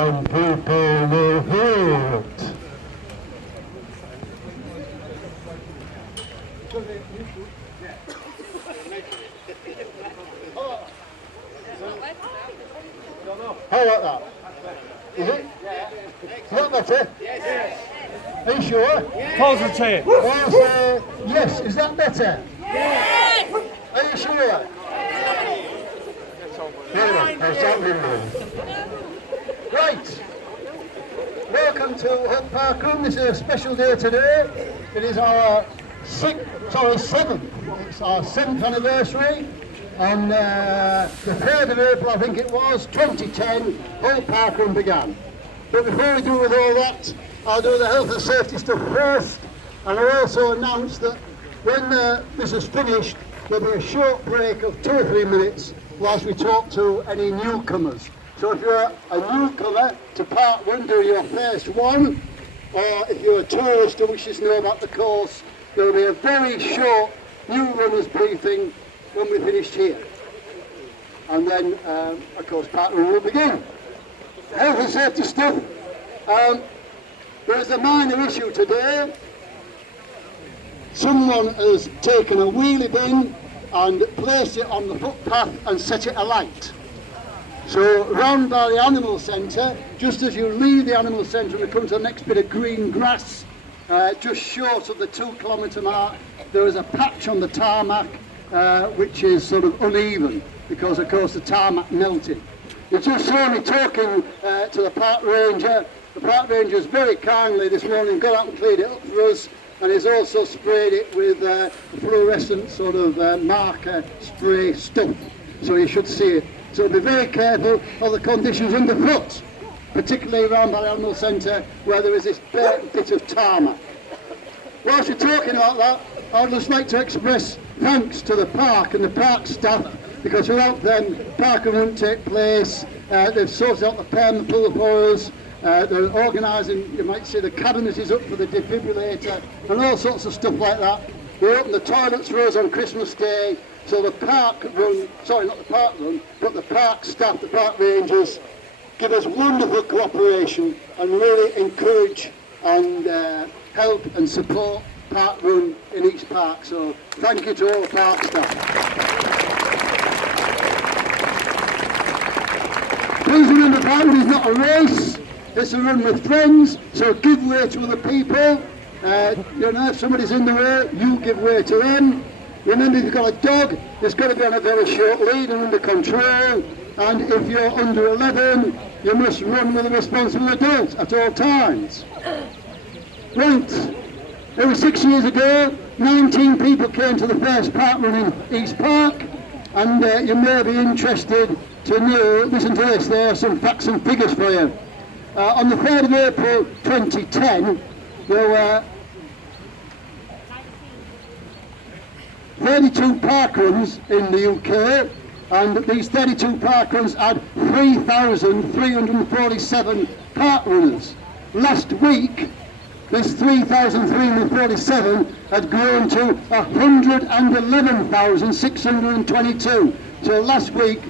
And people will hear it. How about that? Is it? Is that better? Yes. Are you sure? Positive. Yes. Is that better? Yes. Are you sure? Right. Welcome to Hull Parkrun. This is a special day today. It is our seventh. It's our 7th anniversary. On the 3rd of April, I think it was, 2010, Hull Parkrun began. But before we do with all that, I'll do the health and safety stuff first. And I'll also announce that when this is finished, there'll be a short break of 2 or 3 minutes whilst we talk to any newcomers. So if you're a newcomer to Parkrun, do your first one, or if you're a tourist who wishes to know about the course, there will be a very short new runners briefing when we finished here. And then, of course, Parkrun will begin. Health and safety stuff. There is a minor issue today. Someone has taken a wheelie bin and placed it on the footpath and set it alight. So round by the animal centre, just as you leave the animal centre and come to the next bit of green grass, just short of the 2-kilometre mark, there is a patch on the tarmac which is sort of uneven because of course the tarmac melted. You just saw me talking to the park ranger. The park ranger has very kindly this morning got out and cleared it up for us, and he's also sprayed it with fluorescent sort of marker spray stuff, so you should see it. So be very careful of the conditions underfoot, particularly around the animal centre where there is this bit of tarmac. Whilst we're talking about that, I'd just like to express thanks to the park and the park staff, because without them, Parkrun wouldn't take place. They've sorted out the permapool for us. They're organising, you might say, the cabinet is up for the defibrillator and all sorts of stuff like that. They opened the toilets for us on Christmas Day. So the Parkrun, sorry, not the Parkrun, but the park staff, the park rangers, give us wonderful cooperation and really encourage and help and support Parkrun in each park. So thank you to all the park staff. Please remember, Parkrun is not a race, it's a run with friends, so give way to other people. You know, if somebody's in the way, you give way to them. Remember, if you've got a dog, it's got to be on a very short lead and under control. And if you're under 11, you must run with a responsible adult at all times. Right, it was 6 years ago, 19 people came to the first Parkrun in East Park, and you may be interested to know, listen to this, there are some facts and figures for you. On the 3rd of April 2010, there were 32 parkruns in the UK, and these 32 parkruns had 3,347 parkrunners. Last week, this 3,347 had grown to 111,622. So last week,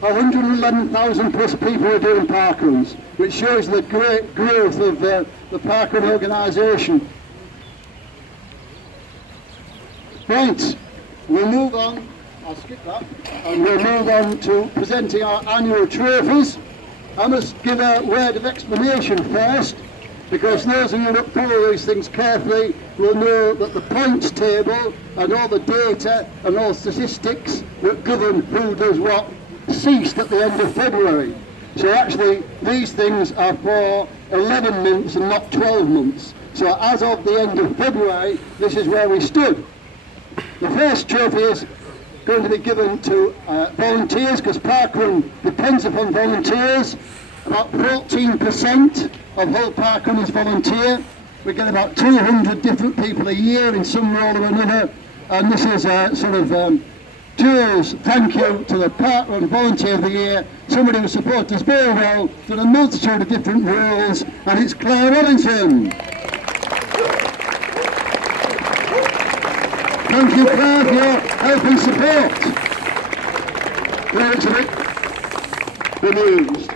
111,000 plus people were doing parkruns, which shows the great growth of the parkrun organisation. Right. We'll move on, I'll skip that, and we'll move on to presenting our annual trophies. I must give a word of explanation first, because those of you that follow these things carefully will know that the points table and all the data and all statistics that govern who does what ceased at the end of February. So actually these things are for 11 months and not 12 months. So as of the end of February, this is where we stood. The first trophy is going to be given to volunteers, because Parkrun depends upon volunteers. About 14% of Hull Parkrun is volunteer. We get about 200 different people a year in some role or another, and this is a sort of Jules, thank you to the Parkrun Volunteer of the Year, somebody who supports us very well, done a multitude of different roles, and it's Claire Robinson. Thank you, Claire, for your help and support. Claire is a bit bemused.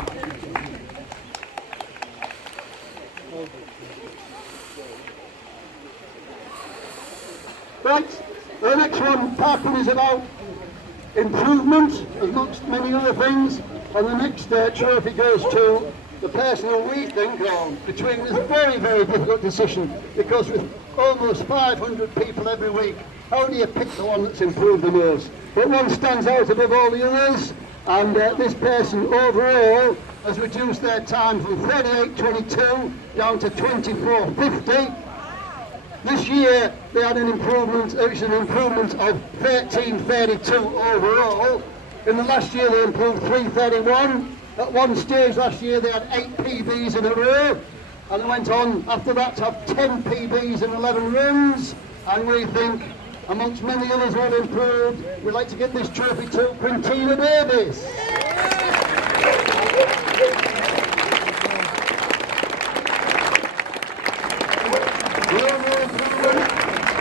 Right, the next one, parkrun, is about improvement, amongst many other things, and the next trophy goes to the person who we think of between this very, very difficult decision, because with almost 500 people every week, how do you pick the one that's improved the most? But one stands out above all the others, and this person overall has reduced their time from 38.22 down to 24.50. This year they had an improvement, it was an improvement of 13.32 overall. In the last year they improved 3.31. At one stage last year they had 8 PBs in a row, and they went on after that to have 10 PBs in 11 runs, and we think, amongst many others who have improved, we'd like to give this trophy to Quintina Davis.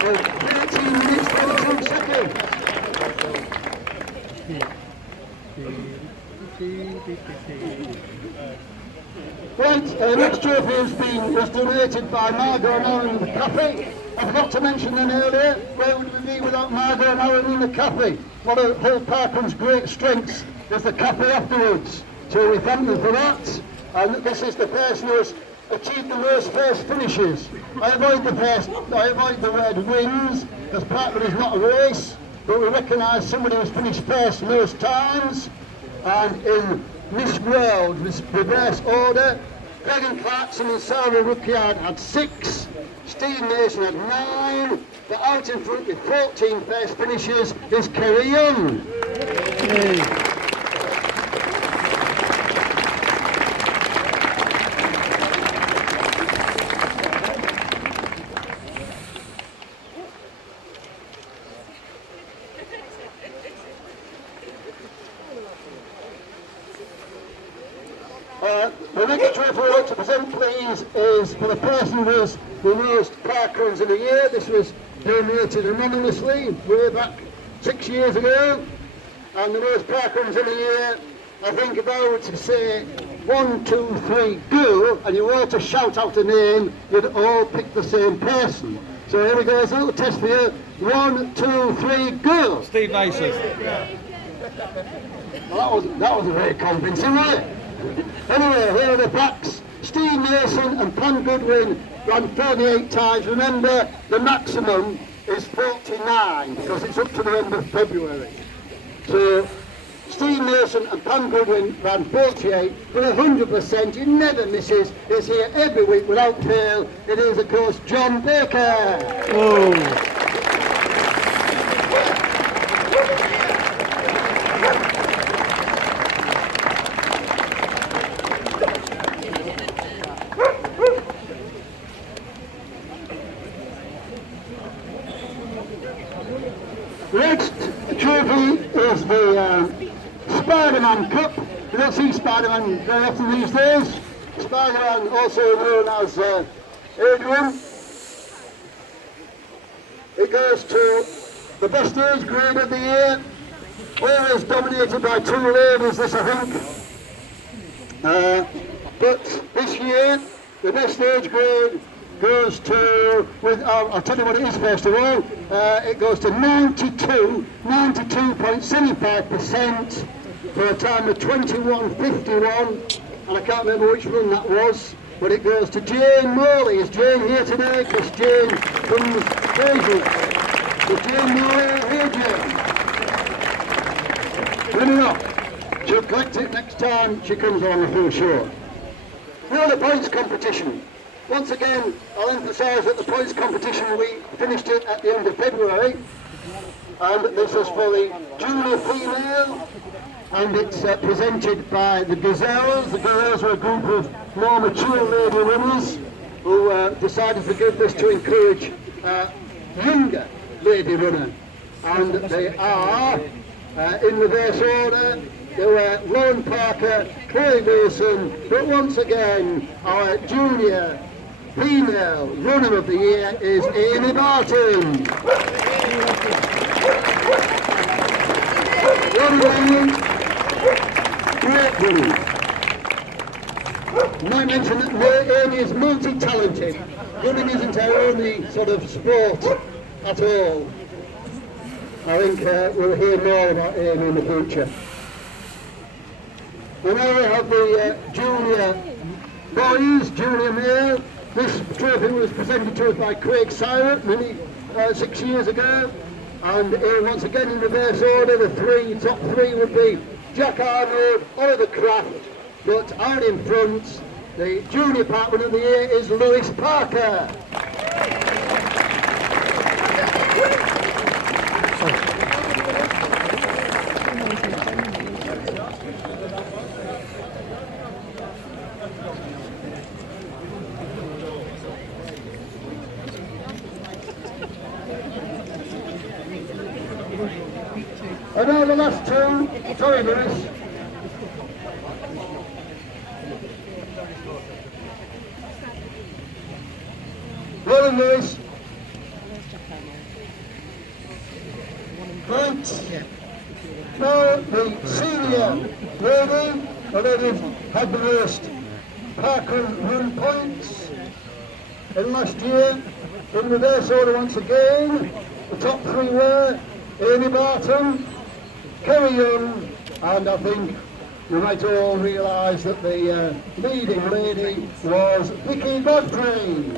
Of 13 minutes 22 seconds. Right, next trophy was donated by Margot and Aaron in the cafe. I forgot to mention them earlier. Where would we be without Margot and Aaron in the cafe? One of Hull Parkrun's great strengths is the cafe afterwards. So we thank them for that. And this is the person who has achieved the most first finishes. I avoid the word wins, because parkrun is not a race, but we recognise somebody who's finished first most times. And in Miss World, reverse order, Megan Clarkson and Sarah Rukyard had 6, Steve Mason had 9, but out in front with 14 first finishes is Kerry Young. The next trophy I want to present, please, is for the person who was the most parkruns in a year. This was donated anonymously way back 6 years ago, and the most parkruns in a year, I think if I were to say 1, 2, 3, go, and you were to shout out a name, you'd all pick the same person. So here we go, it's a little test for you. 1, 2, 3, go! Steve Mason. Well, that wasn't very convincing, was it? Anyway, here are the facts. Steve Mason and Pan Goodwin ran 48 times. Remember, the maximum is 49 because it's up to the end of February. So, Steve Mason and Pan Goodwin ran 48, but 100%, he never misses, is here every week without fail. It is, of course, John Baker. Oh. Next trophy is the Spider-Man Cup. You don't see Spider-Man very often these days. Spider-Man, also known as Adrian. It goes to the best age grade of the year. Always dominated by 2 ladies, this I think. But this year, the best age grade goes to, I'll tell you what it is first of all, it goes to 92.75% for a time of 21.51, and I can't remember which run that was, but it goes to Jane Morley. Is Jane here today? Because Jane comes crazy. So Jane Morley, here Jane. Winner up. She'll collect it next time she comes on the full show. Now the points competition. Once again, I'll emphasise that the points competition, we finished it at the end of February, and this was for the junior female, and it's presented by the Gazelles. The Gazelles are a group of more mature lady runners who decided to give this to encourage younger lady runner, and they are, in reverse order, they were Lauren Parker, Chloe Wilson, but once again, our junior female runner of the year is Amy Barton. Well done, Amy. Great running. might mention that Amy is multi-talented. Running isn't her only sort of sport at all. I think we'll hear more about Amy in the future. We now have the junior boys, junior male. This trophy was presented to us by Craig Syrett 6 years ago. And once again in reverse order, the top three would be Jack Arnold, Oliver Kraft, but out in front, the junior parkrun of the year is Lewis Parker. And now the last two, sorry Lewis. Well done Lewis. Right. Now the senior lady, the lady had the most parkrun run points in last year. In reverse order once again, the top three were Amy Barton, Kerry Young, and I think you might all realise that the leading lady was Vicky Godfrey.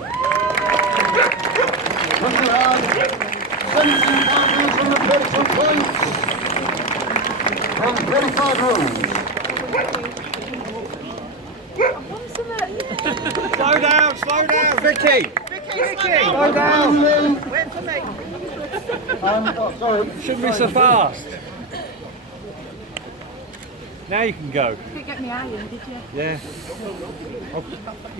Vicky had 17,132 points from 25 runs. Slow down, Vicky! Slow down! Wait for me. Sorry. Shouldn't be so fast. Now you can go. You didn't get me iron, did you? Yeah. I'll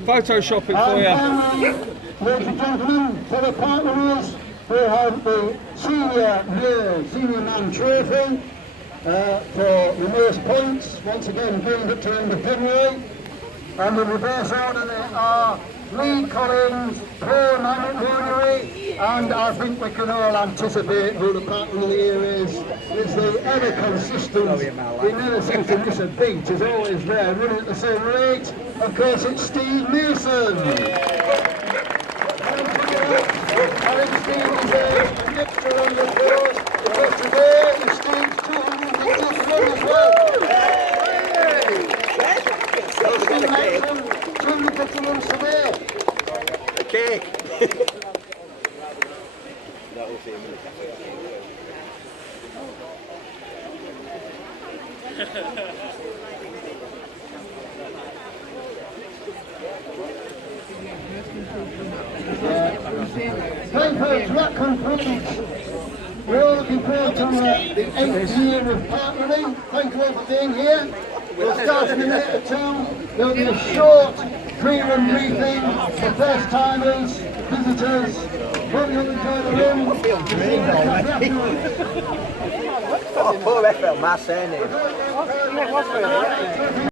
Photoshop it for you. Ladies and gentlemen, for the partners, we have the senior man trophy for the most points. Once again, going up to end of February. And in reverse order, there are Lee Collins, Paul McMurray, and I think we can all anticipate who the partner of the year is. It's the ever consistent, he never seems to miss a beat, is always there, running at the same rate. Of course, it's Steve Mason. I think Steve is an extra on the board, because today is Steve's 250th run as well. Steve Mason, 250 runs today. The cake! Right folks, that concludes. We're all looking forward to the 8th year of partnering. Thank you all for being here. We'll start in a minute or two. There'll be a short pre-run briefing for first timers, visitors. Hope you'll enjoy the room. Oh, poor FL, my surname.